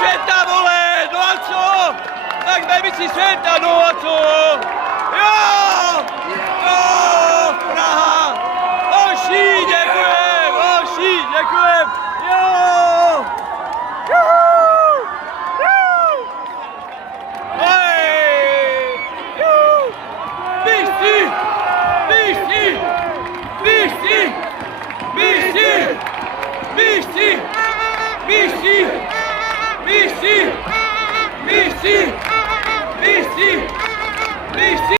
světa, vole, no a co? Tak nejvící světa, no a co? Jo, Praha, hoší, děkujem, jo, juhu, hej, juhu, píšti,